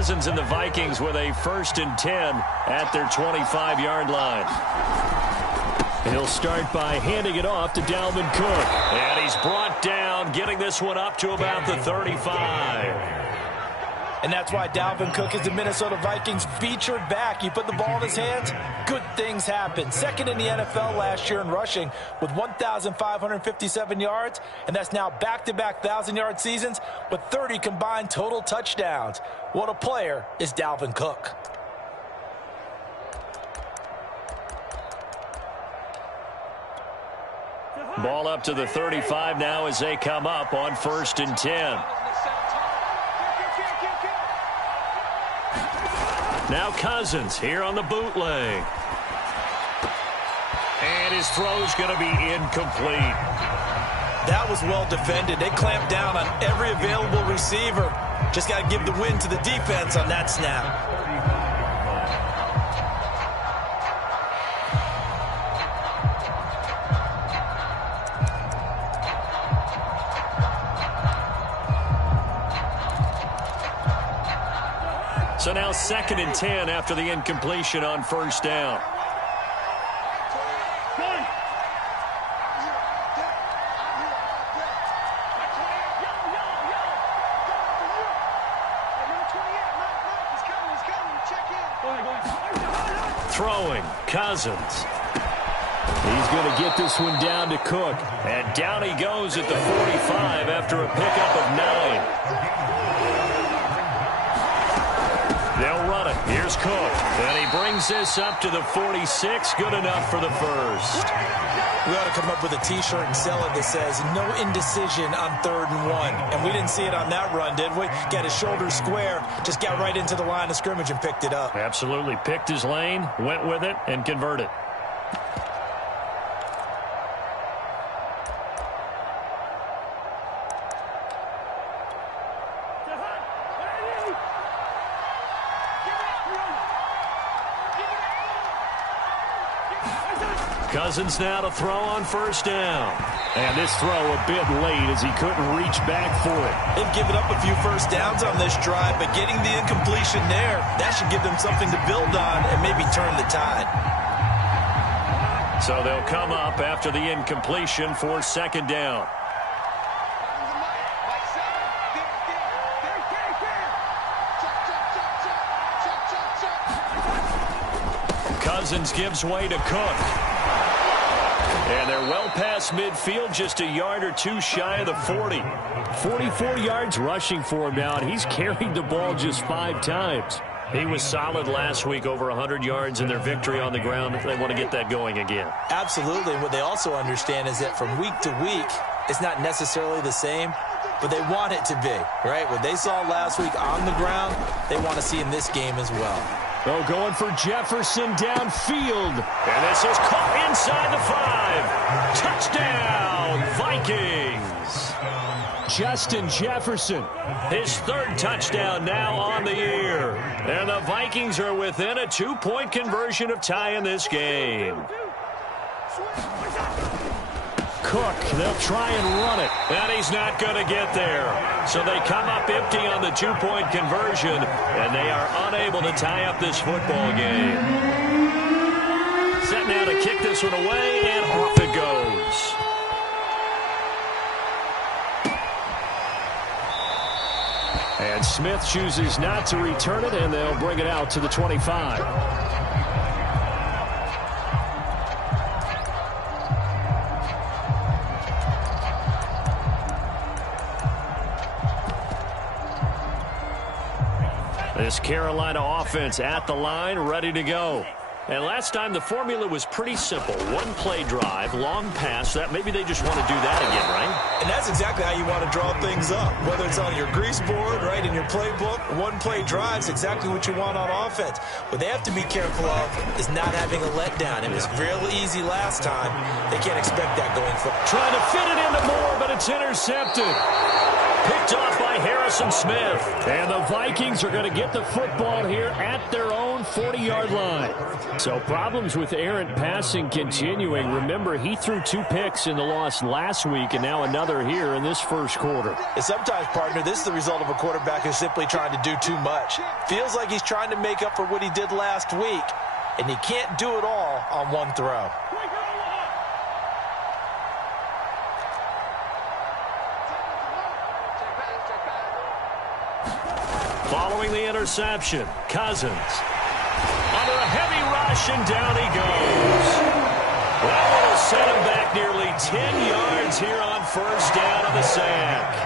Cousins and the Vikings with a 1st and 10 at their 25-yard line. He'll start by handing it off to Dalvin Cook. And he's brought down, getting this one up to about the 35. And that's why Dalvin Cook is the Minnesota Vikings featured back. You put the ball in his hands, good things happen. Second in the NFL last year in rushing with 1,557 yards, and that's now back-to-back 1,000-yard seasons with 30 combined total touchdowns. What a player is Dalvin Cook. Ball up to the 35 now as they come up on 1st and 10. Now Cousins here on the bootleg. And his throw's going to be incomplete. That was well defended. They clamped down on every available receiver. Just got to give the win to the defense on that snap. So now 2nd and 10 after the incompletion on 1st down. Throwing, Cousins. He's going to get this one down to Cook. And down he goes at the 45 after a pickup of 9. They'll run it. Here's Cook. And he brings this up to the 46. Good enough for the 1st. We ought to come up with a T-shirt and sell it that says, no indecision on 3rd and 1. And we didn't see it on that run, did we? Got his shoulders square, just got right into the line of scrimmage and picked it up. Absolutely. Picked his lane, went with it, and converted. Cousins now to throw on 1st down. And this throw a bit late as he couldn't reach back for it. They've given up a few 1st downs on this drive, but getting the incompletion there, that should give them something to build on and maybe turn the tide. So they'll come up after the incompletion for 2nd down. Cousins gives way to Cook. And they're well past midfield, just a yard or two shy of the 40. 44 yards rushing for him now, and he's carried the ball just 5 times. He was solid last week, over 100 yards in their victory on the ground. They want to get that going again. Absolutely. What they also understand is that from week to week, it's not necessarily the same, but they want it to be, right? What they saw last week on the ground, they want to see in this game as well. Oh, going for Jefferson downfield. And this is caught inside the 5. Touchdown, Vikings. Justin Jefferson, his 3rd touchdown now on the year. And the Vikings are within a 2-point conversion of tying this game. Cook, they'll try and run it. And he's not going to get there. So they come up empty on the 2-point conversion, and they are unable to tie up this football game. Set now to kick this one away, and off it goes. And Smith chooses not to return it, and they'll bring it out to the 25. This Carolina offense at the line, ready to go. And last time the formula was pretty simple. 1-play drive, long pass. That maybe they just want to do that again, right? And that's exactly how you want to draw things up. Whether it's on your grease board, right, in your playbook, 1-play drive is exactly what you want on offense. What they have to be careful of is not having a letdown. It was real easy last time. They can't expect that going forward. Trying to fit it into Moore, but it's intercepted. Picked off by Harrison Smith. And the Vikings are going to get the football here at their own 40-yard line. So problems with errant passing continuing. Remember, he threw 2 picks in the loss last week and now another here in this first quarter. And sometimes, partner, this is the result of a quarterback who's simply trying to do too much. Feels like he's trying to make up for what he did last week, and he can't do it all on one throw. Following the interception, Cousins under a heavy rush, and down he goes. That will set him back nearly 10 yards here on first down on the sack.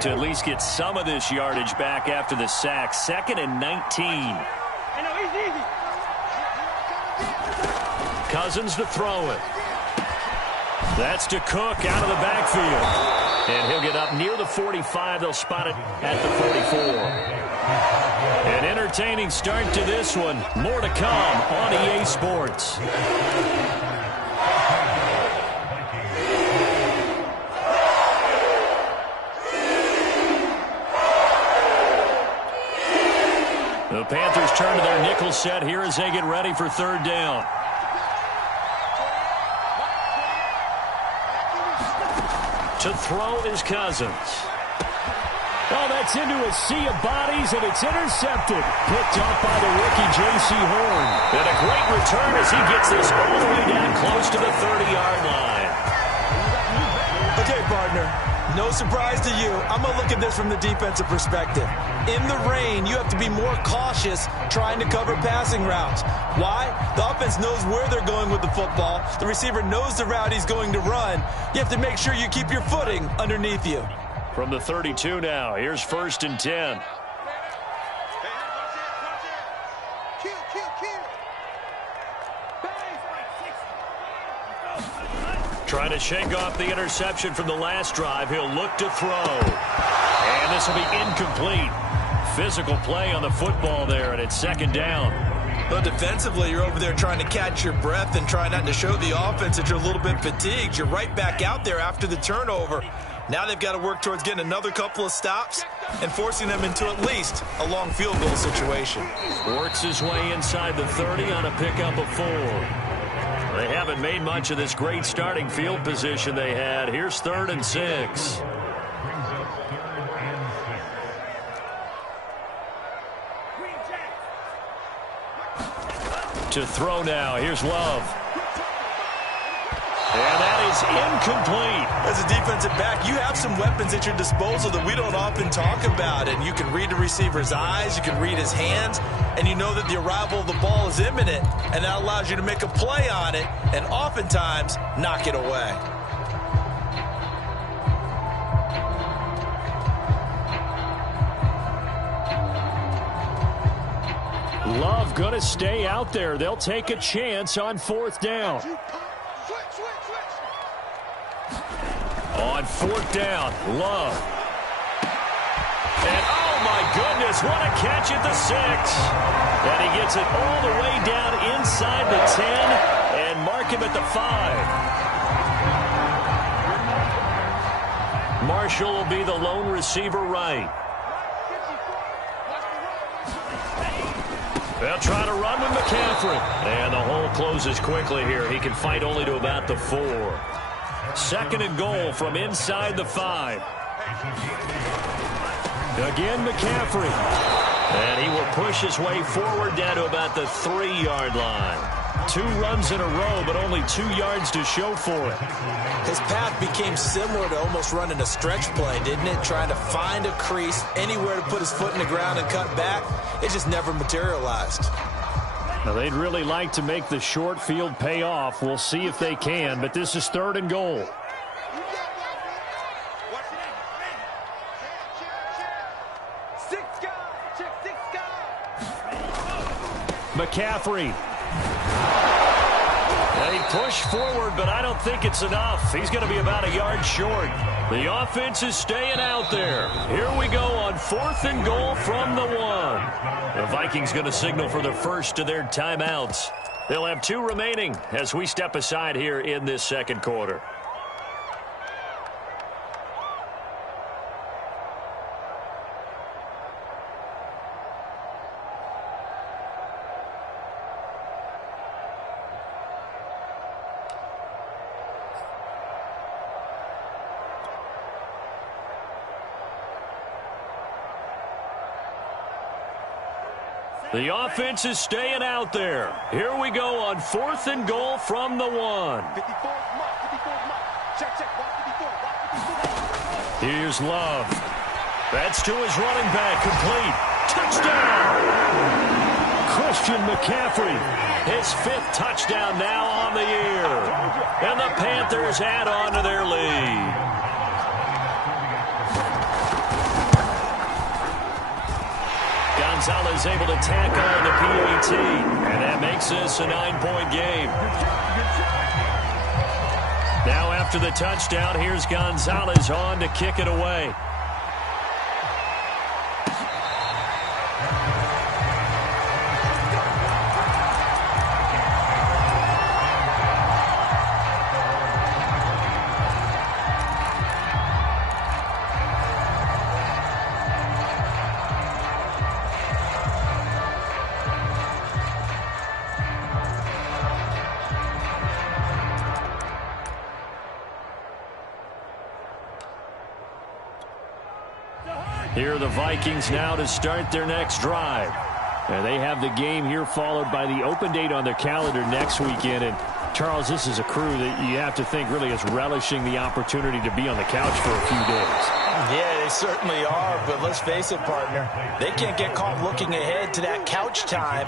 To at least get some of this yardage back after the sack. 2nd and 19. Cousins to throw it. That's to Cook out of the backfield. And he'll get up near the 45. They'll spot it at the 44. An entertaining start to this one. More to come on EA Sports. The Panthers turn to their nickel set here as they get ready for 3rd down. To throw is Cousins. Oh, that's into a sea of bodies, and it's intercepted. Picked off by the rookie J.C. Horn. And a great return as he gets this all the way down close to the 30-yard line. Okay, partner. No surprise to you. I'm going to look at this from the defensive perspective. In the rain, you have to be more cautious trying to cover passing routes. Why? The offense knows where they're going with the football. The receiver knows the route he's going to run. You have to make sure you keep your footing underneath you. From the 32 now, here's 1st and 10. Trying to shake off the interception from the last drive. He'll look to throw. And this will be incomplete. Physical play on the football there, and it's 2nd down. But defensively, you're over there trying to catch your breath and trying not to show the offense that you're a little bit fatigued. You're right back out there after the turnover. Now they've got to work towards getting another couple of stops and forcing them into at least a long field goal situation. Works his way inside the 30 on a pickup of 4. They haven't made much of this great starting field position they had. Here's 3rd and 6. To throw now. Here's Love. And that is incomplete. As a defensive back, you have some weapons at your disposal that we don't often talk about. And you can read the receiver's eyes, you can read his hands, and you know that the arrival of the ball is imminent. And that allows you to make a play on it and oftentimes knock it away. Love going to stay out there. They'll take a chance on 4th down. On 4th down, Love. And oh my goodness, what a catch at the 6. And he gets it all the way down inside the 10 and mark him at the 5. Marshall will be the lone receiver right. They'll try to run with McCaffrey. And the hole closes quickly here. He can fight only to about the 4. 2nd and goal from inside the 5. Again, McCaffrey. And he will push his way forward down to about the 3-yard line. 2 runs in a row, but only 2 yards to show for it. His path became similar to almost running a stretch play, didn't it? Trying to find a crease, anywhere to put his foot in the ground and cut back. It just never materialized. Now, they'd really like to make the short field pay off. We'll see if they can, but this is 3rd and goal. McCaffrey. They push forward, but I don't think it's enough. He's going to be about a yard short. The offense is staying out there. Here we go on 4th and goal from the 1. The Vikings going to signal for the first of their timeouts. They'll have 2 remaining as we step aside here in this second quarter. The offense is staying out there. Here we go on 4th and goal from the 1. Here's Love. That's to his running back, complete. Touchdown! Christian McCaffrey, his 5th touchdown now on the year. And the Panthers add on to their lead. Gonzalez able to tackle on the PAT, and that makes this a 9-point game. Now after the touchdown, here's Gonzalez on to kick it away. Here are the Vikings now to start their next drive. And they have the game here followed by the open date on their calendar next weekend. And Charles, this is a crew that you have to think really is relishing the opportunity to be on the couch for a few days. Yeah, they certainly are, but let's face it, partner. They can't get caught looking ahead to that couch time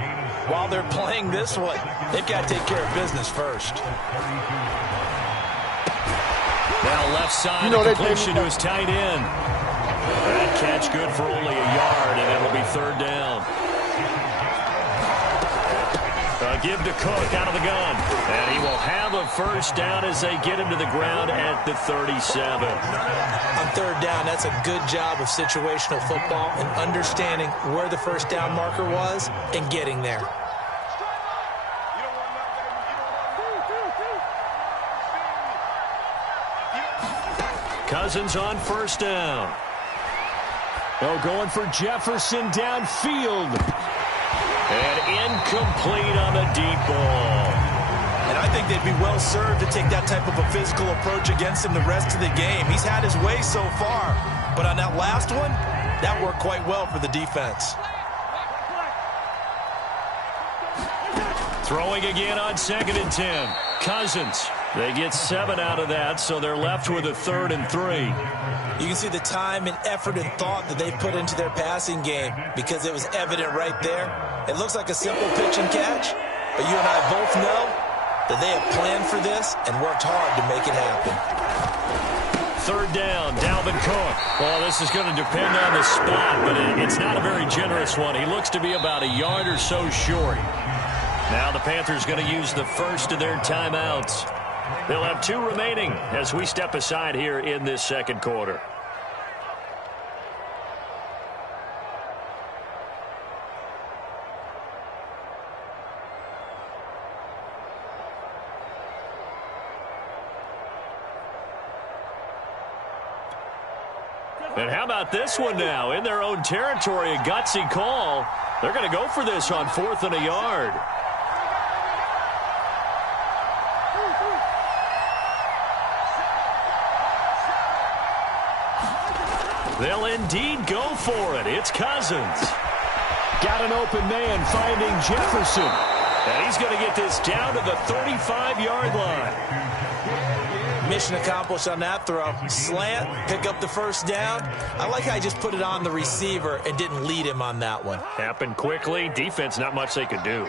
while they're playing this one. They've got to take care of business first. Now left side, completion to his tight end. That catch good for only a yard, and it'll be 3rd down. Give to Cook out of the gun. And he will have a first down as they get him to the ground at the 37. On 3rd down, that's a good job of situational football and understanding where the first down marker was and getting there. Cousins on 1st down. Oh, going for Jefferson downfield. And incomplete on the deep ball. And I think they'd be well served to take that type of a physical approach against him the rest of the game. He's had his way so far. But on that last one, that worked quite well for the defense. Throwing again on 2nd and 10. Cousins. They get 7 out of that, so they're left with a 3rd and 3. You can see the time and effort and thought that they put into their passing game because it was evident right there. It looks like a simple pitch and catch, but you and I both know that they have planned for this and worked hard to make it happen. 3rd down, Dalvin Cook. Well, this is going to depend on the spot, but it's not a very generous one. He looks to be about a yard or so short. Now the Panthers going to use the first of their timeouts. They'll have 2 remaining as we step aside here in this second quarter. And how about this one now? In their own territory, a gutsy call. They're going to go for this on 4th and a yard. They'll indeed go for it. It's Cousins. Got an open man finding Jefferson. And he's going to get this down to the 35-yard line. Mission accomplished on that throw. Slant, pick up the first down. I like how he just put it on the receiver and didn't lead him on that one. Happened quickly. Defense, not much they could do.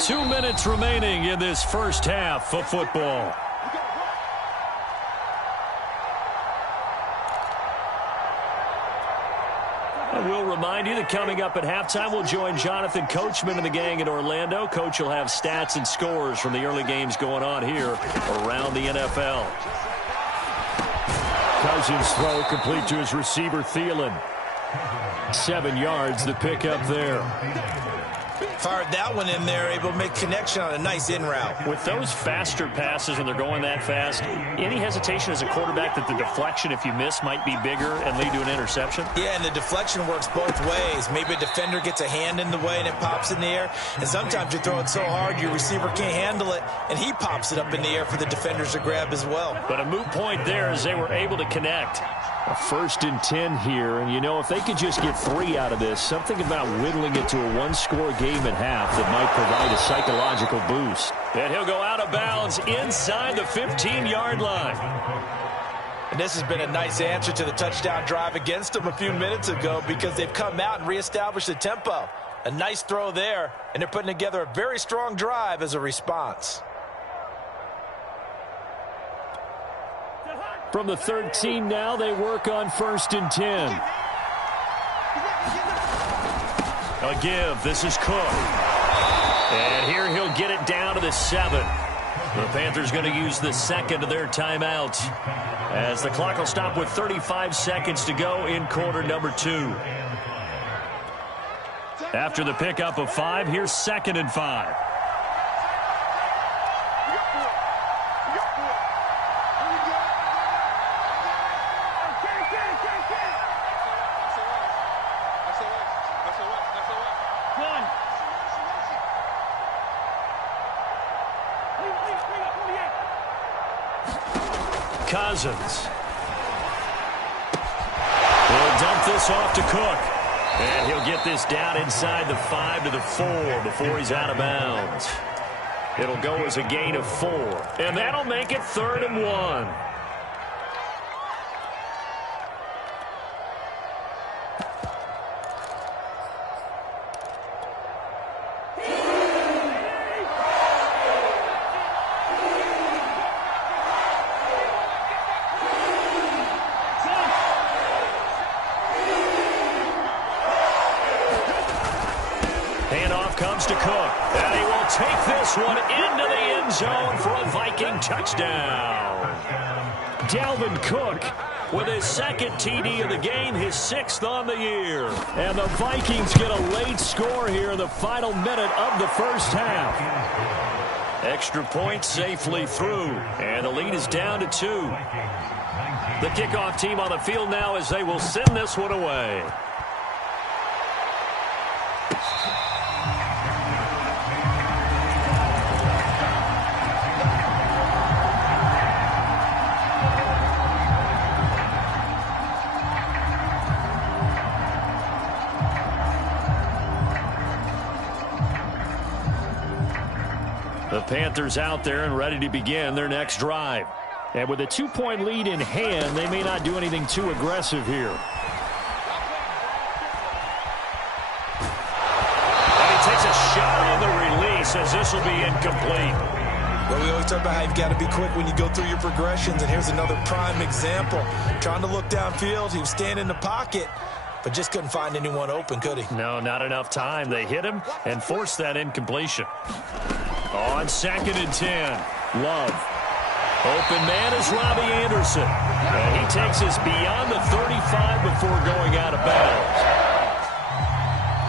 2 minutes remaining in this first half of football. I will remind you the And coming up at halftime, we'll join Jonathan Coachman and the gang in Orlando. Coach will have stats and scores from the early games going on here around the NFL. Cousins' throw complete to his receiver, Thielen. 7 yards, the pickup there. Fired that one in there, able to make connection on a nice in route. With those faster passes and they're going that fast, any hesitation as a quarterback that the deflection, if you miss, might be bigger and lead to an interception? Yeah, and the deflection works both ways. Maybe a defender gets a hand in the way and it pops in the air. And sometimes you throw it so hard your receiver can't handle it, and he pops it up in the air for the defenders to grab as well. But a moot point there as they were able to connect. A 1st and 10 here, and you know, if they could just get 3 out of this, something about whittling it to a one-score game at half that might provide a psychological boost. And he'll go out of bounds inside the 15-yard line. And this has been a nice answer to the touchdown drive against them a few minutes ago because they've come out and reestablished the tempo. A nice throw there, and they're putting together a very strong drive as a response. From the 13 now, they work on 1st and 10. A give. This is Cook. And here he'll get it down to the 7. The Panthers going to use the second of their timeout as the clock will stop with 35 seconds to go in quarter number 2. After the pickup of 5, here's 2nd and 5. Cousins. He'll dump this off to Cook. And he'll get this down inside the 5 to the 4 before he's out of bounds. It'll go as a gain of 4. And that'll make it 3rd and 1. Comes to Cook, and he will take this one into the end zone for a Viking touchdown. Dalvin Cook with his 2nd TD of the game, his 6th on the year. And the Vikings get a late score here in the final minute of the first half. Extra point safely through, and the lead is down to 2. The kickoff team on the field now as they will send this one away. The Panthers out there and ready to begin their next drive. And with a 2-point lead in hand, they may not do anything too aggressive here. And he takes a shot on the release as this will be incomplete. Well, we always talk about how you've got to be quick when you go through your progressions, and here's another prime example. Trying to look downfield, he was standing in the pocket, but just couldn't find anyone open, could he? No, not enough time. They hit him and forced that incompletion. On 2nd and 10, Love. Open man is Robbie Anderson. And he takes us beyond the 35 before going out of bounds.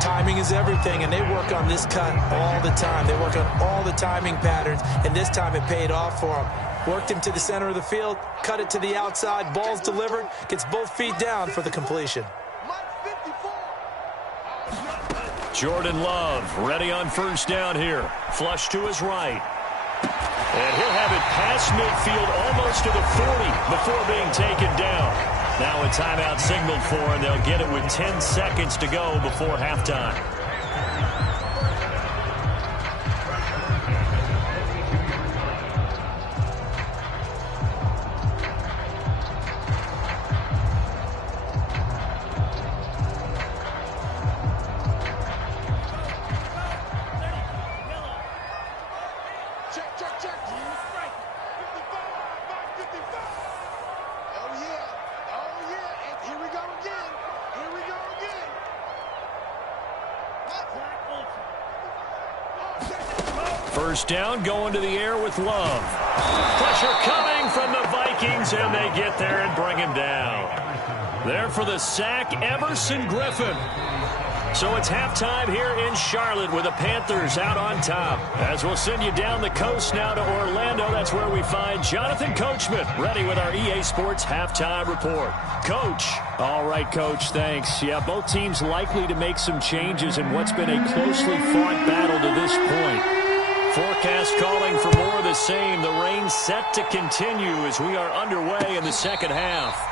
Timing is everything, and they work on this cut all the time. They work on all the timing patterns, and this time it paid off for him. Worked him to the center of the field, cut it to the outside, ball's delivered, gets both feet down for the completion. Jordan Love ready on 1st down here. Flush to his right. And he'll have it past midfield almost to the 40 before being taken down. Now a timeout signaled for, and they'll get it with 10 seconds to go before halftime. First down, going to the air with Love. Pressure coming from the Vikings, and they get there and bring him down. There for the sack, Everson Griffin. So it's halftime here in Charlotte with the Panthers out on top. As we'll send you down the coast now to Orlando, that's where we find Jonathan Coachman, ready with our EA Sports halftime report. Coach. All right, Coach, thanks. Yeah, both teams likely to make some changes in what's been a closely fought battle to this point. Forecast calling for more of the same. The rain set to continue as we are underway in the second half.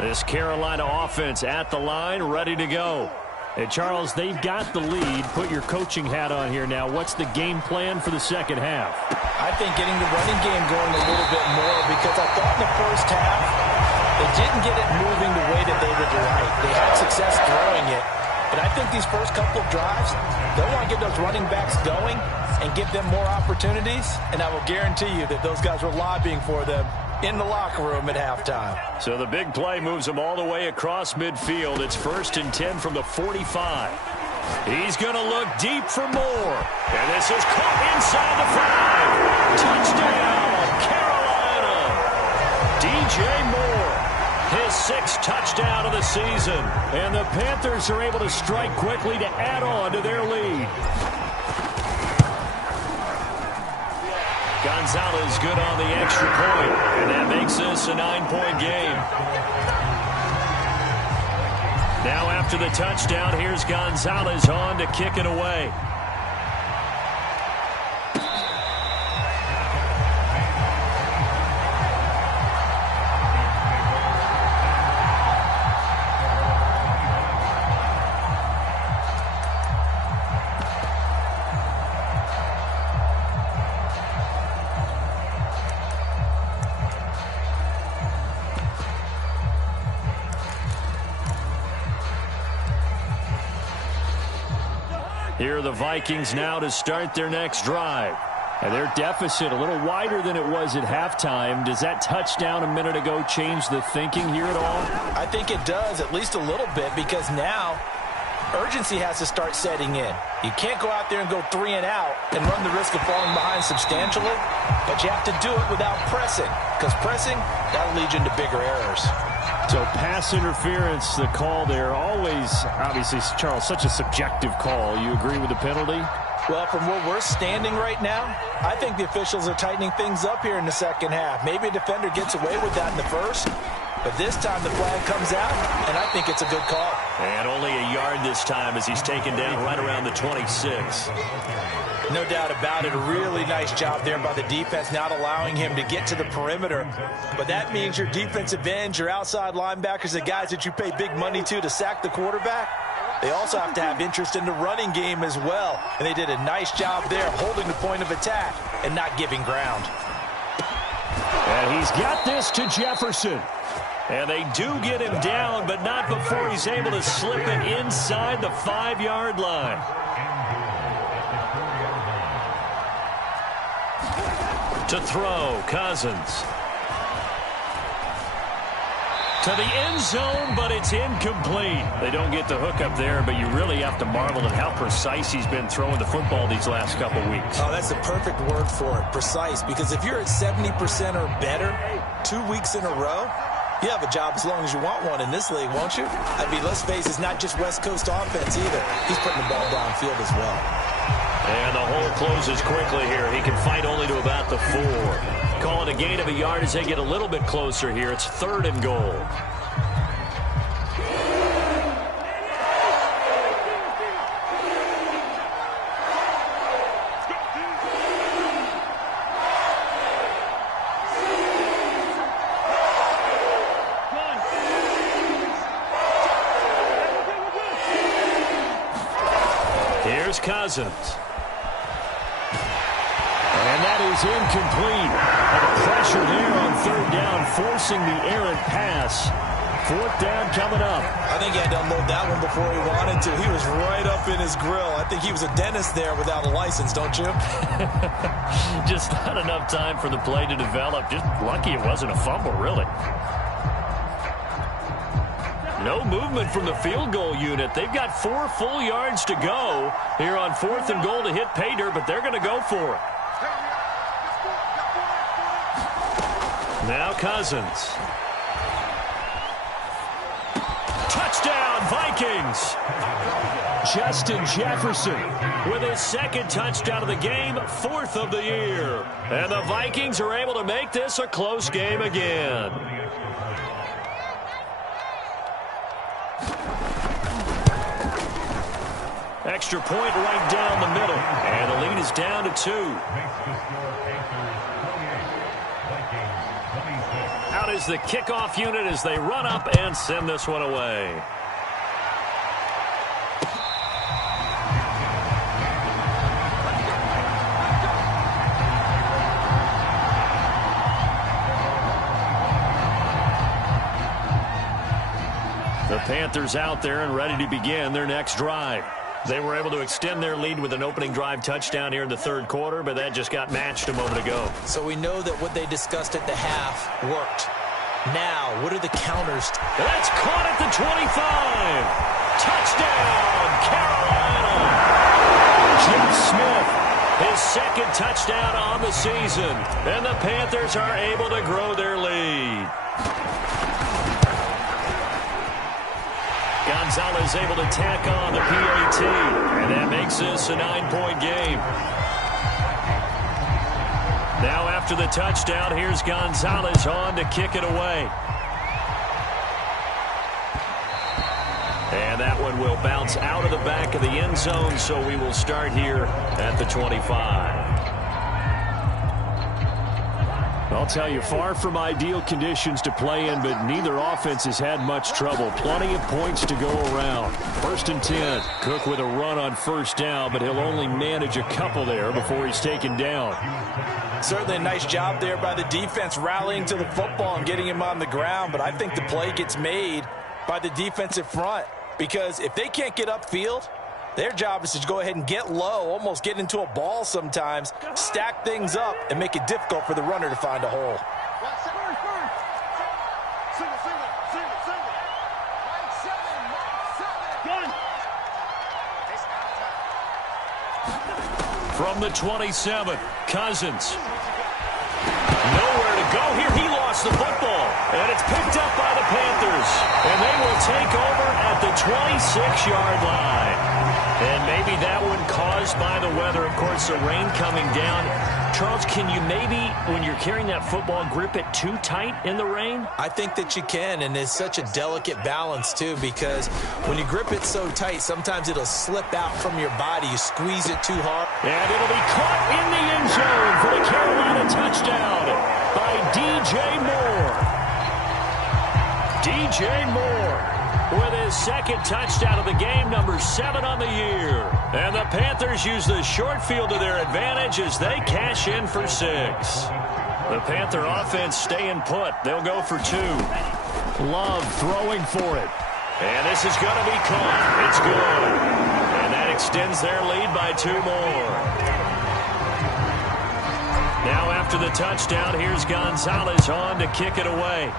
This Carolina offense at the line, ready to go. And, Charles, they've got the lead. Put your coaching hat on here now. What's the game plan for the second half? I think getting the running game going a little bit more, because I thought in the first half they didn't get it moving the way that they would like. They had success throwing it. But I think these first couple of drives, they'll want to get those running backs going and give them more opportunities. And I will guarantee you that those guys were lobbying for them in the locker room at halftime. So the big play moves them all the way across midfield. It's 1st and 10 from the 45. He's going to look deep for more. And this is caught inside the 5. Touchdown, Carolina. DJ Moore, his 6th touchdown of the season. And the Panthers are able to strike quickly to add on to their lead. Gonzalez good on the extra point, and that makes this a 9-point game. Now after the touchdown, here's Gonzalez on to kick it away. Here are the Vikings now to start their next drive. And their deficit a little wider than it was at halftime. Does that touchdown a minute ago change the thinking here at all? I think it does, at least a little bit, because now urgency has to start setting in. You can't go out there and go 3 and out and run the risk of falling behind substantially, but you have to do it without pressing, because pressing, that'll lead you into bigger errors. So pass interference, the call there, always, obviously, Charles, such a subjective call. You agree with the penalty? Well, from where we're standing right now, I think the officials are tightening things up here in the second half. Maybe a defender gets away with that in the first, but this time the flag comes out, and I think it's a good call. And only a yard this time as he's taken down right around the 26. No doubt about it. A really nice job there by the defense, not allowing him to get to the perimeter. But that means your defensive ends, your outside linebackers, the guys that you pay big money to sack the quarterback, they also have to have interest in the running game as well. And they did a nice job there holding the point of attack and not giving ground. And he's got this to Jefferson. And they do get him down, but not before he's able to slip it inside the 5-yard line. To throw, Cousins. To the end zone, but it's incomplete. They don't get the hook up there, but you really have to marvel at how precise he's been throwing the football these last couple weeks. Oh, that's the perfect word for it, precise, because if you're at 70% or better 2 weeks in a row, you have a job as long as you want one in this league, won't you? I mean, let's face it, it's not just West Coast offense either. He's putting the ball downfield as well. And the hole closes quickly here. He can fight only to about the 4. Call it a gain of a yard as they get a little bit closer here. It's 3rd and goal. Here's Cousins. And that is incomplete. And the pressure there on 3rd down, forcing the errant pass. 4th down coming up. I think he had to unload that one before he wanted to. He was right up in his grill. I think he was a dentist there without a license, don't you? Just not enough time for the play to develop. Just lucky it wasn't a fumble, really. No movement from the field goal unit. They've got 4 full yards to go here on 4th and goal to hit pay dirt, but they're going to go for it. Now Cousins. Touchdown, Vikings. Justin Jefferson with his 2nd touchdown of the game, 4th of the year. And the Vikings are able to make this a close game again. Extra point right down the middle. And the lead is down to 2. Out is the kickoff unit as they run up and send this one away. The Panthers out there and ready to begin their next drive. They were able to extend their lead with an opening drive touchdown here in the 3rd quarter, but that just got matched a moment ago. So we know that what they discussed at the half worked. Now, what are the counters? That's caught at the 25. Touchdown, Carolina. Jeff Smith, his 2nd touchdown on the season. And the Panthers are able to grow their lead. Gonzalez able to tack on the PAT, and that makes this a 9-point game. Now after the touchdown, here's Gonzalez on to kick it away. And that one will bounce out of the back of the end zone, so we will start here at the 25. I'll tell you, far from ideal conditions to play in, but neither offense has had much trouble. Plenty of points to go around. 1st and 10. Cook with a run on 1st down, but he'll only manage a couple there before he's taken down. Certainly a nice job there by the defense rallying to the football and getting him on the ground, but I think the play gets made by the defensive front because if they can't get upfield, their job is to go ahead and get low, almost get into a ball sometimes, stack things up, and make it difficult for the runner to find a hole. From the 27, Cousins. Nowhere to go here. He lost the football, and it's picked up by the Panthers. And they will take over at the 26-yard line. And maybe that one caused by the weather. Of course, the rain coming down. Charles, can you maybe, when you're carrying that football, grip it too tight in the rain? I think that you can, and it's such a delicate balance, too, because when you grip it so tight, sometimes it'll slip out from your body. You squeeze it too hard. And it'll be caught in the end zone for the Carolina touchdown by DJ Moore. DJ Moore with his 2nd touchdown of the game, number 7 on the year. And the Panthers use the short field to their advantage as they cash in for 6. The Panther offense staying put. They'll go for 2. Love throwing for it. And this is going to be caught. It's good. And that extends their lead by 2 more. Now after the touchdown, here's Gonzalez on to kick it away.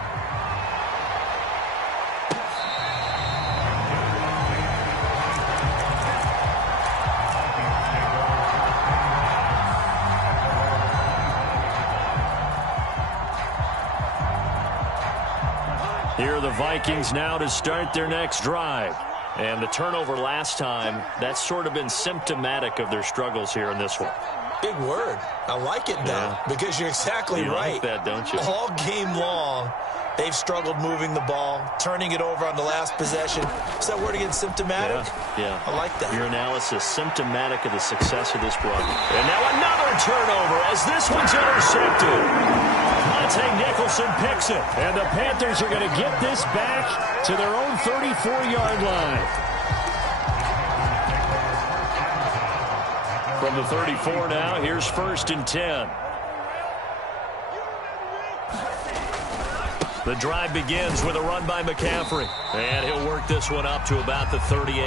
Here are the Vikings now to start their next drive. And the turnover last time, that's sort of been symptomatic of their struggles here in this one. Big word. I like it now because you're exactly right. You like that, don't you? All game long, they've struggled moving the ball, turning it over on the last possession. Is that word again, symptomatic? Yeah. I like that. Your analysis, symptomatic of the success of this run. And now another turnover as this one's intercepted. Monte Nicholson picks it. And the Panthers are going to get this back to their own 34-yard line. From the 34 now, here's 1st and 10. The drive begins with a run by McCaffrey. And he'll work this one up to about the 38.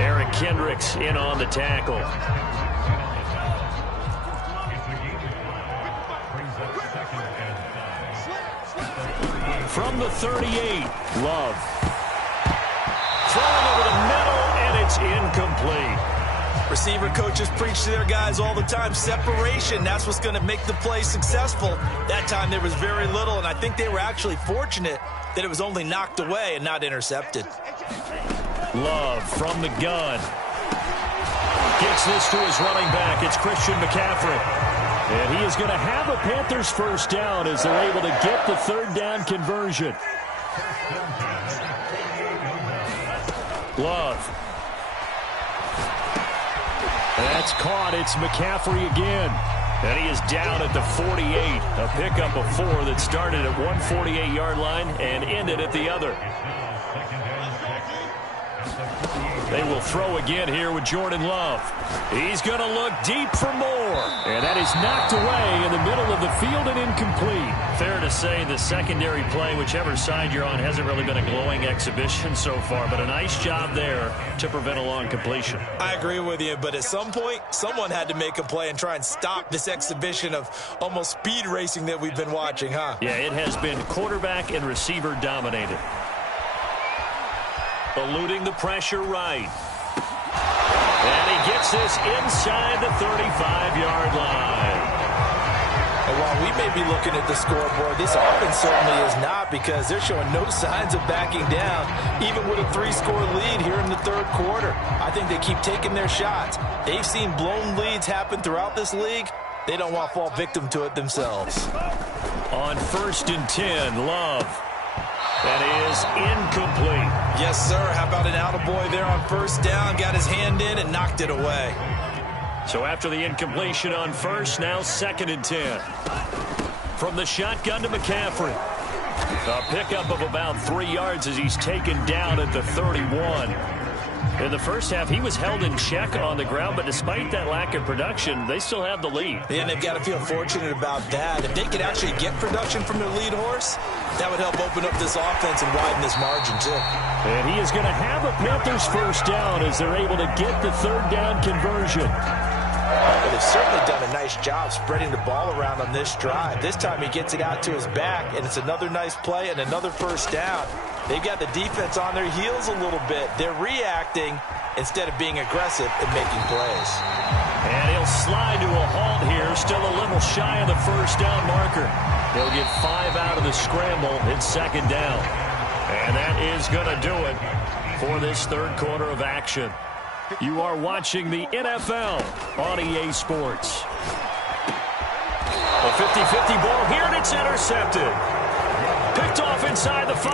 Eric Kendricks in on the tackle. From the 38, Love. Throwing over the middle, and it's incomplete. Receiver coaches preach to their guys all the time. Separation, that's what's going to make the play successful. That time there was very little, and I think they were actually fortunate that it was only knocked away and not intercepted. Love from the gun. Gets this to his running back. It's Christian McCaffrey. And he is going to have a Panthers first down as they're able to get the third down conversion. Love. That's caught. It's McCaffrey again. And he is down at the 48. A pickup of 4 that started at 148-yard line and ended at the other. They will throw again here with Jordan Love. He's going to look deep for more. And that is knocked away in the middle of the field and incomplete. Fair to say the secondary play, whichever side you're on, hasn't really been a glowing exhibition so far. But a nice job there to prevent a long completion. I agree with you, but at some point, someone had to make a play and try and stop this exhibition of almost speed racing that we've been watching, huh? Yeah, it has been quarterback and receiver dominated. Eluding the pressure right. And he gets this inside the 35-yard line. And while we may be looking at the scoreboard, this offense certainly is not, because they're showing no signs of backing down, even with a 3-score lead here in the third quarter. I think they keep taking their shots. They've seen blown leads happen throughout this league. They don't want to fall victim to it themselves. On 1st and 10, Love. That is incomplete. Yes, sir. How about an attaboy there on first down? Got his hand in and knocked it away. So after the incompletion on first, now 2nd and 10. From the shotgun to McCaffrey. A pickup of about 3 yards as he's taken down at the 31. In the first half, he was held in check on the ground, but despite that lack of production, they still have the lead. And they've got to feel fortunate about that. If they could actually get production from their lead horse, that would help open up this offense and widen this margin, too. And he is going to have a Panthers first down as they're able to get the third down conversion. Well, they've certainly done a nice job spreading the ball around on this drive. This time he gets it out to his back, and it's another nice play and another first down. They've got the defense on their heels a little bit. They're reacting instead of being aggressive and making plays. And he'll slide to a halt here, still a little shy of the first down marker. He'll get 5 out of the scramble in 2nd down. And that is going to do it for this third quarter of action. You are watching the NFL on EA Sports. A 50-50 ball here, and it's intercepted. Picked off inside the 5.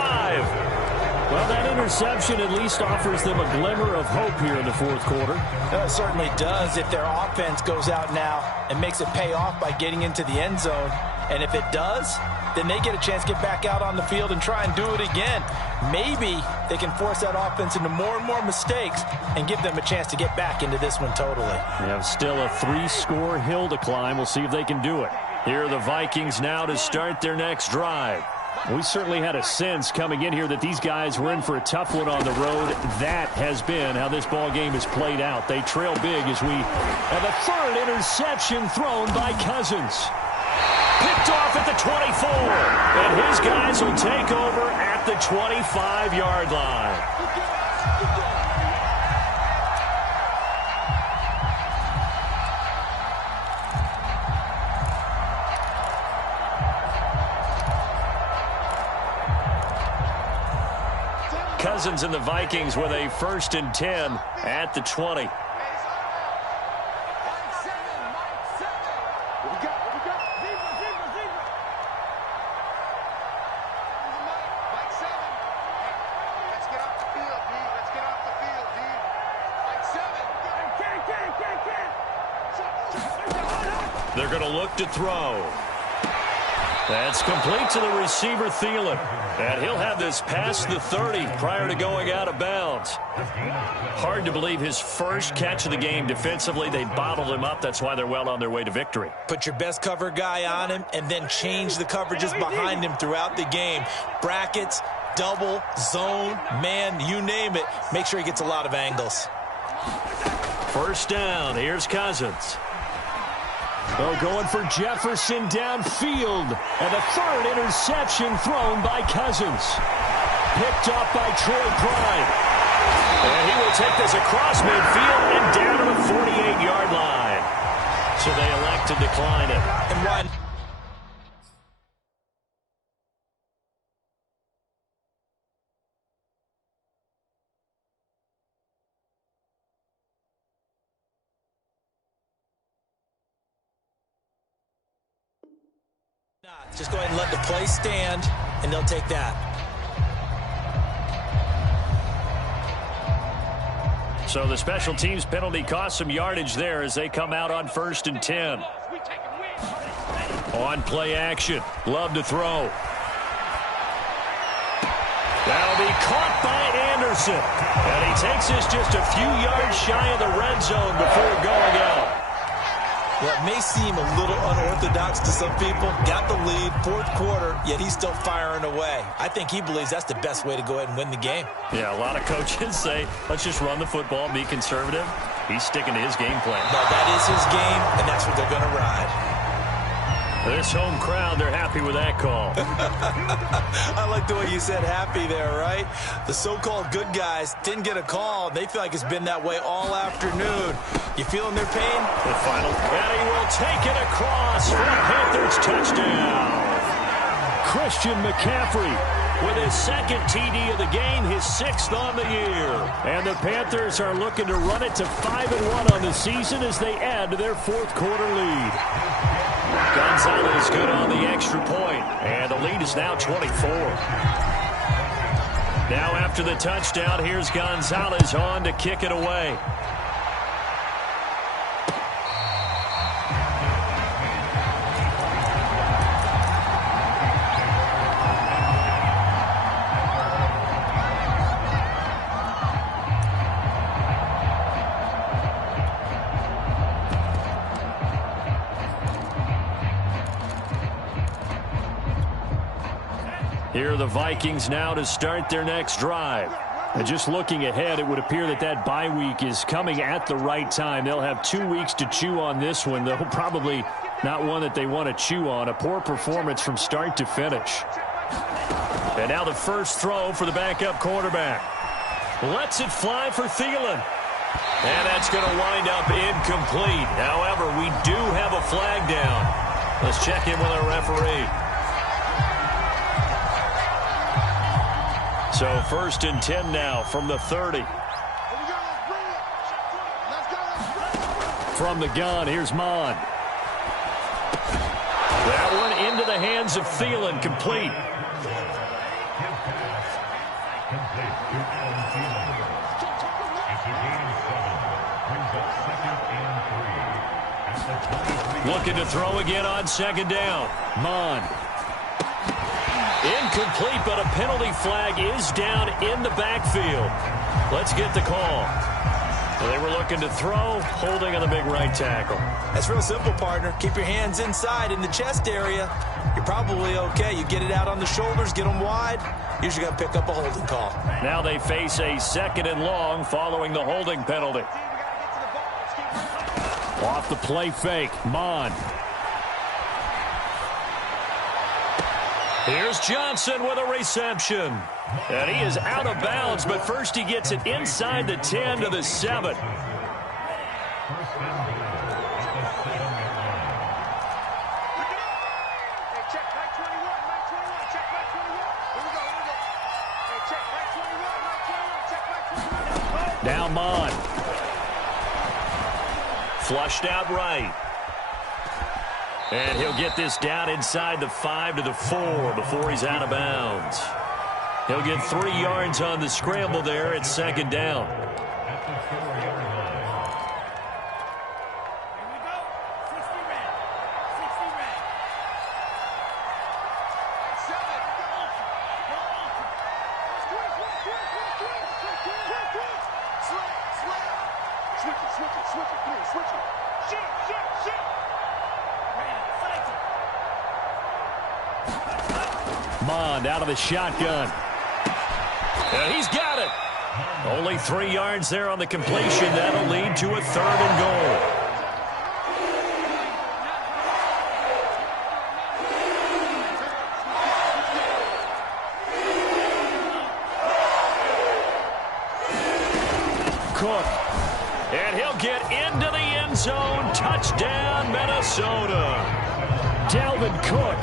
Well, that interception at least offers them a glimmer of hope here in the fourth quarter. It certainly does if their offense goes out now and makes it pay off by getting into the end zone. And if it does, then they get a chance to get back out on the field and try and do it again. Maybe they can force that offense into more and more mistakes and give them a chance to get back into this one totally. They have still a 3-score hill to climb. We'll see if they can do it. Here are the Vikings now to start their next drive. We certainly had a sense coming in here that these guys were in for a tough one on the road. That has been how this ball game has played out. They trail big as we have a third interception thrown by Cousins. Picked off at the 24. And his guys will take over at the 25-yard line. Cousins and the Vikings with a 1st and 10 at the 20. They're going to look to throw. That's complete to the receiver, Thielen. And he'll have this past the 30 prior to going out of bounds. Hard to believe his first catch of the game defensively. They bottled him up. That's why they're well on their way to victory. Put your best cover guy on him and then change the coverages behind him throughout the game. Brackets, double, zone, man, you name it. Make sure he gets a lot of angles. First down. Here's Cousins. Oh, going for Jefferson downfield. And the third interception thrown by Cousins. Picked off by Troy Pride. And he will take this across midfield and down to the 48-yard line. So they elect to decline it. And why? Just go ahead and let the play stand, and they'll take that. So the special teams penalty cost some yardage there as they come out on 1st and 10. On play action. Love to throw. That'll be caught by Anderson. And he takes this just a few yards shy of the red zone before going out. Well, it may seem a little unorthodox to some people. Got the lead, 4th quarter, yet he's still firing away. I think he believes that's the best way to go ahead and win the game. Yeah, a lot of coaches say, let's just run the football, be conservative. He's sticking to his game plan. No, that is his game, and that's what they're going to ride. This home crowd, they're happy with that call. I like the way you said happy there, right? The so-called good guys didn't get a call. They feel like it's been that way all afternoon. You feeling their pain? The final. And he will take it across for a Panthers touchdown. Christian McCaffrey with his 2nd TD of the game, his 6th on the year. And the Panthers are looking to run it to 5-1 on the season as they add to their 4th quarter lead. Gonzalez good on the extra point, and the lead is now 24. Now after the touchdown, here's Gonzalez on to kick it away. Here are the Vikings now to start their next drive. And just looking ahead, it would appear that that bye week is coming at the right time. They'll have 2 weeks to chew on this one, though probably not one that they want to chew on. A poor performance from start to finish. And now the first throw for the backup quarterback. Lets it fly for Thielen. And that's going to wind up incomplete. However, we do have a flag down. Let's check in with our referee. So 1st and 10 now from the 30. From the gun, here's Mon. That one into the hands of Thielen, complete. Looking to throw again on 2nd down. Mon. Incomplete, but a penalty flag is down in the backfield. Let's get the call. Well, they were looking to throw, holding on the big right tackle. That's real simple, partner. Keep your hands inside in the chest area. You're probably okay. You get it out on the shoulders, get them wide. Usually got to pick up a holding call. Now they face a 2nd and long following the holding penalty. Off the play fake, Mon. Here's Johnson with a reception. And he is out of bounds, but first he gets it inside the 10 to the 7. Now Mon. Flushed out right. And he'll get this down inside the 5 to the 4 before he's out of bounds. He'll get 3 yards on the scramble there at 2nd down. Mond out of the shotgun. And he's got it. Only 3 yards there on the completion. That'll lead to a 3rd and goal. Cook. And he'll get into the end zone. Touchdown, Minnesota. Dalvin Cook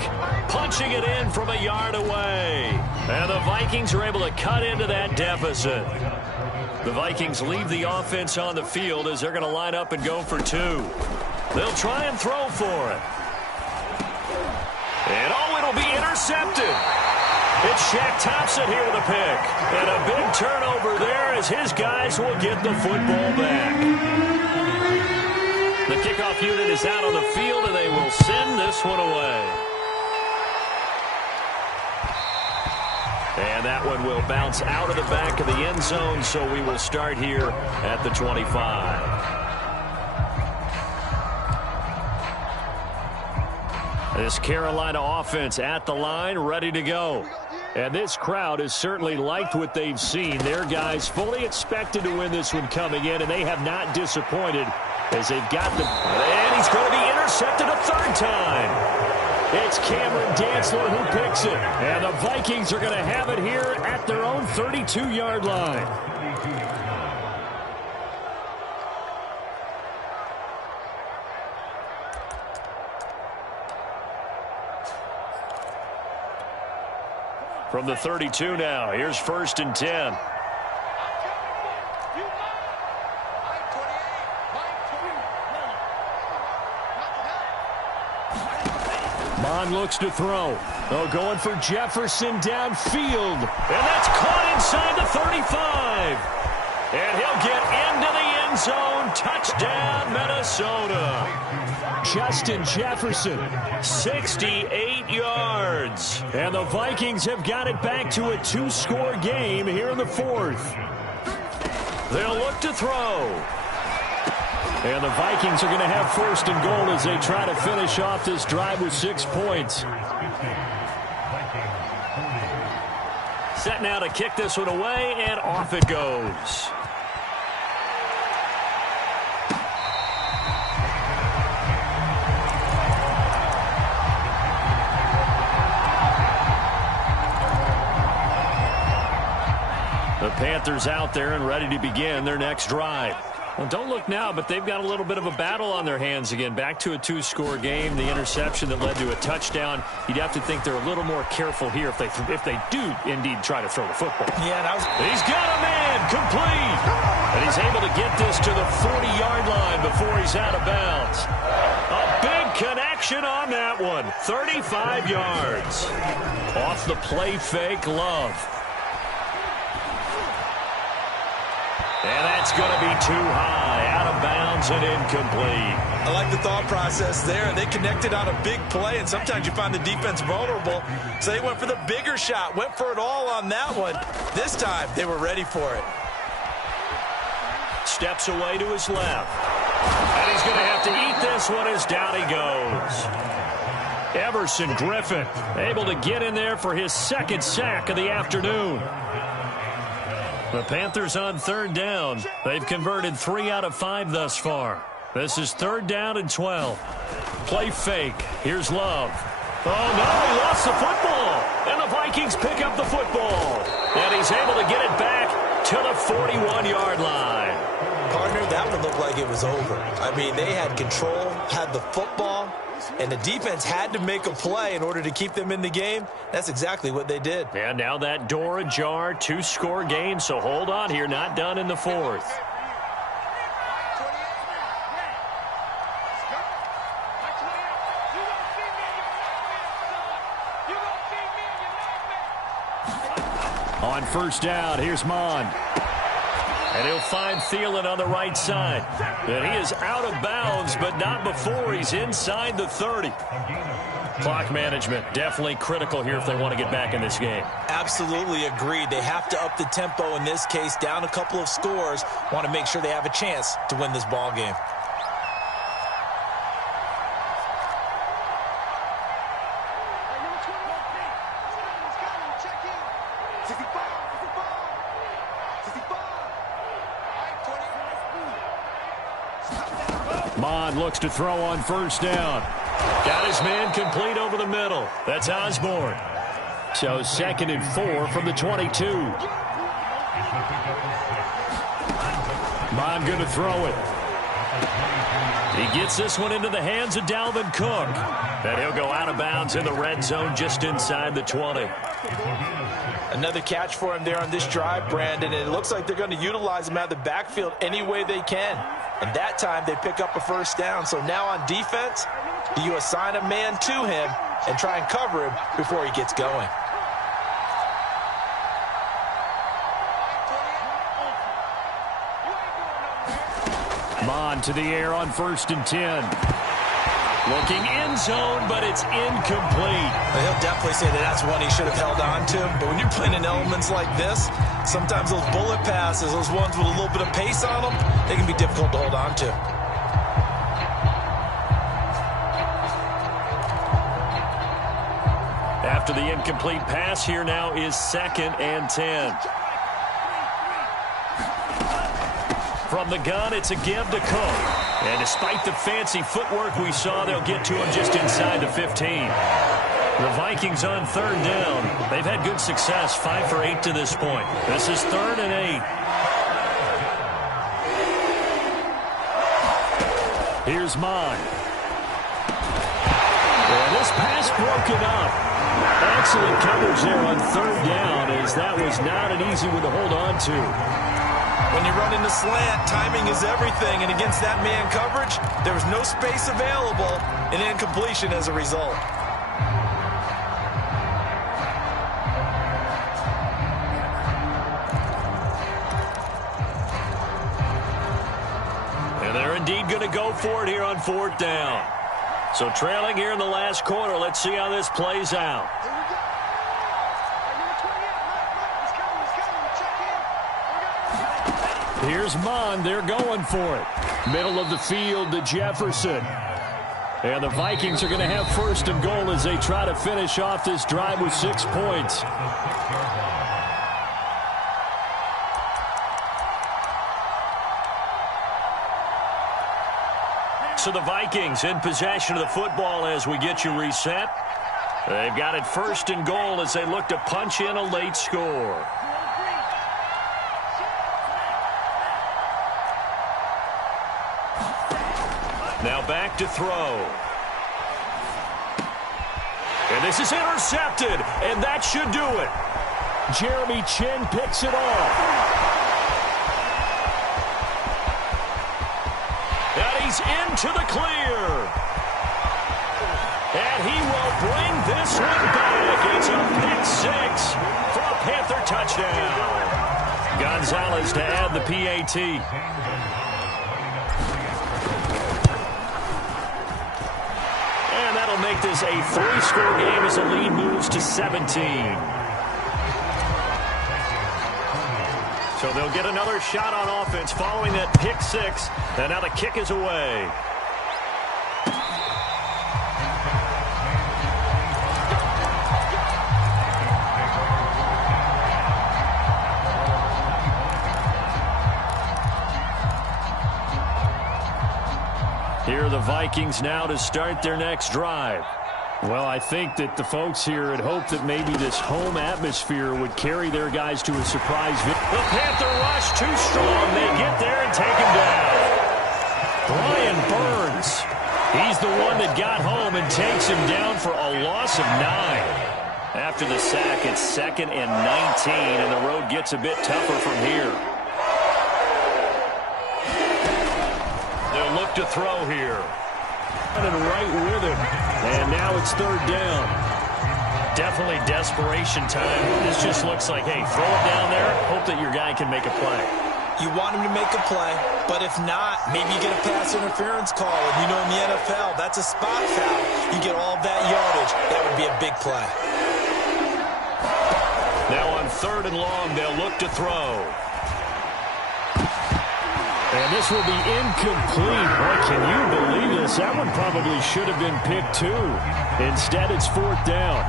punching it in from a yard away. And the Vikings are able to cut into that deficit. The Vikings leave the offense on the field as they're going to line up and go for 2. They'll try and throw for it. And it'll be intercepted. It's Shaq Thompson here with a pick. And a big turnover there as his guys will get the football back. The kickoff unit is out on the field, and they will send this one away. And that one will bounce out of the back of the end zone, so we will start here at the 25. This Carolina offense at the line, ready to go. And this crowd has certainly liked what they've seen. Their guys fully expected to win this one coming in, and they have not disappointed as they've got the... And he's going to be intercepted a 3rd time. It's Cameron Dantzler who picks it. And the Vikings are going to have it here at their own 32-yard line. From the 32 now, here's 1st and 10. Mond looks to throw. Oh, going for Jefferson downfield. And that's caught inside the 35. And he'll get into the end zone. Touchdown, Minnesota. Justin Jefferson, 68 yards. And the Vikings have got it back to a 2-score game here in the 4th. They'll look to throw. And the Vikings are going to have 1st and goal as they try to finish off this drive with 6 points. Set now to kick this one away, and off it goes. The Panthers out there and ready to begin their next drive. Well, don't look now, but they've got a little bit of a battle on their hands again. Back to a 2-score game. The interception that led to a touchdown. You'd have to think they're a little more careful here if they do indeed try to throw the football. Yeah, he's got a man complete. And he's able to get this to the 40-yard line before he's out of bounds. A big connection on that one. 35 yards. Off the play fake, Love. And that's going to be too high, out of bounds and incomplete. I like the thought process there. They connected on a big play, and sometimes you find the defense vulnerable. So they went for the bigger shot, went for it all on that one. This time, they were ready for it. Steps away to his left. And he's going to have to eat this one as down he goes. Everson Griffin able to get in there for his 2nd sack of the afternoon. The Panthers on 3rd down. They've converted 3 out of 5 thus far. This is 3rd down and 12. Play fake. Here's Love. Oh, no, he lost the football. And the Vikings pick up the football. And he's able to get it back to the 41-yard line. Partner, that one looked like it was over. I mean, they had control, had the football, and the defense had to make a play in order to keep them in the game. That's exactly what they did. And now that door ajar, 2-score game, so hold on here, not done in the 4th. On 1st down, here's Mond. And he'll find Thielen on the right side. And he is out of bounds, but not before he's inside the 30. Clock management, definitely critical here if they want to get back in this game. Absolutely agreed. They have to up the tempo in this case, down a couple of scores. Want to make sure they have a chance to win this ball game. Mond looks to throw on first down. Got his man complete over the middle. That's Osborne. So 2nd and 4 from the 22. Mond going to throw it. He gets this one into the hands of Dalvin Cook. And he'll go out of bounds in the red zone just inside the 20. Another catch for him there on this drive, Brandon. And it looks like they're going to utilize him out of the backfield any way they can. And that time they pick up a first down. So now on defense, do you assign a man to him and try and cover him before he gets going? Mond to the air on 1st and 10. Looking end zone, but it's incomplete. He'll definitely say that that's one he should have held on to. But when you're playing in elements like this, sometimes those bullet passes, those ones with a little bit of pace on them, they can be difficult to hold on to. After the incomplete pass, here now is 2nd and 10. From the gun, it's a give to Cook. And despite the fancy footwork we saw, they'll get to him just inside the 15. The Vikings on 3rd down. They've had good success, 5 for 8 to this point. This is 3rd and 8. Here's Mond. And this pass broken up. Excellent coverage there on 3rd down, as that was not an easy one to hold on to. When you run into slant, timing is everything. And against that man coverage, there was no space available, and incompletion as a result. And they're indeed going to go for it here on 4th down. So trailing here in the last quarter. Let's see how this plays out. Here's Mond. They're going for it. Middle of the field to Jefferson. And the Vikings are going to have 1st and goal as they try to finish off this drive with 6 points. So the Vikings in possession of the football as we get you reset. They've got it 1st and goal as they look to punch in a late score. Now back to throw. And this is intercepted, and that should do it. Jeremy Chin picks it off. And he's into the clear. And he will bring this one back. It's a pick 6 for a Panther touchdown. Gonzalez to add the PAT. That'll make this a 3-score game as the lead moves to 17. So they'll get another shot on offense following that pick 6. And now the kick is away. Here are the Vikings now to start their next drive. Well, I think that the folks here had hoped that maybe this home atmosphere would carry their guys to a surprise victory. The Panther rush too strong. They get there and take him down. Brian Burns. He's the one that got home and takes him down for a loss of 9. After the sack, it's 2nd and 19, and the road gets a bit tougher from here. Look to throw here. And right with him. And now it's 3rd down. Definitely desperation time. This just looks like, hey, throw it down there. Hope that your guy can make a play. You want him to make a play, but if not, maybe you get a pass interference call. And you know in the NFL, that's a spot foul. You get all of that yardage. That would be a big play. Now on 3rd and long, they'll look to throw. And this will be incomplete. Boy, can you believe this? That one probably should have been picked 2. Instead, it's 4th down.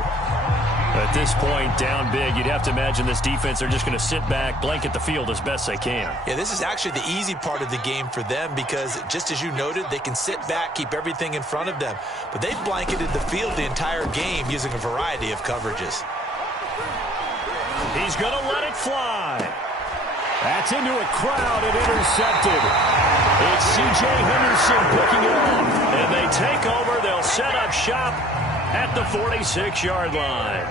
At this point, down big, you'd have to imagine this defense are just going to sit back, blanket the field as best they can. Yeah, this is actually the easy part of the game for them because, just as you noted, they can sit back, keep everything in front of them. But they've blanketed the field the entire game using a variety of coverages. He's going to let it fly. That's into a crowd and intercepted. It's C.J. Henderson picking it off. And they take over. They'll set up shop at the 46-yard line.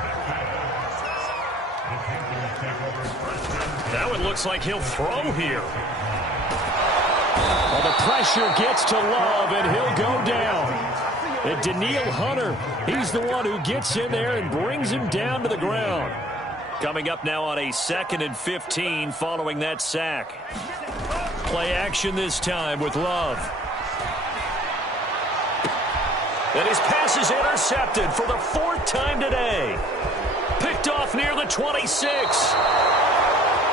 Now it looks like he'll throw here. Well, the pressure gets to Love, and he'll go down. And Daniil Hunter, he's the one who gets in there and brings him down to the ground. Coming up now on a 2nd and 15 following that sack. Play action this time with Love. And his pass is intercepted for the 4th time today. Picked off near the 26.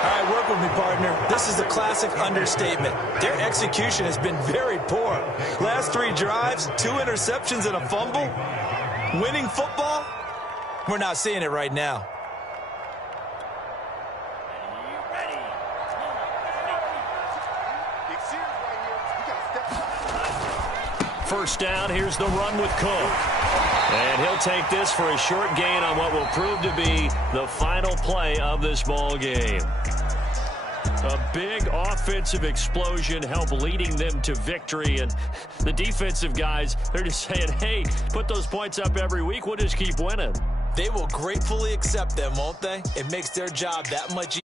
All right, work with me, partner. This is a classic understatement. Their execution has been very poor. Last 3 drives, 2 interceptions and a fumble. Winning football? We're not seeing it right now. First down, here's the run with Cook. And he'll take this for a short gain on what will prove to be the final play of this ball game. A big offensive explosion helped leading them to victory. And the defensive guys, they're just saying, hey, put those points up every week. We'll just keep winning. They will gratefully accept them, won't they? It makes their job that much easier.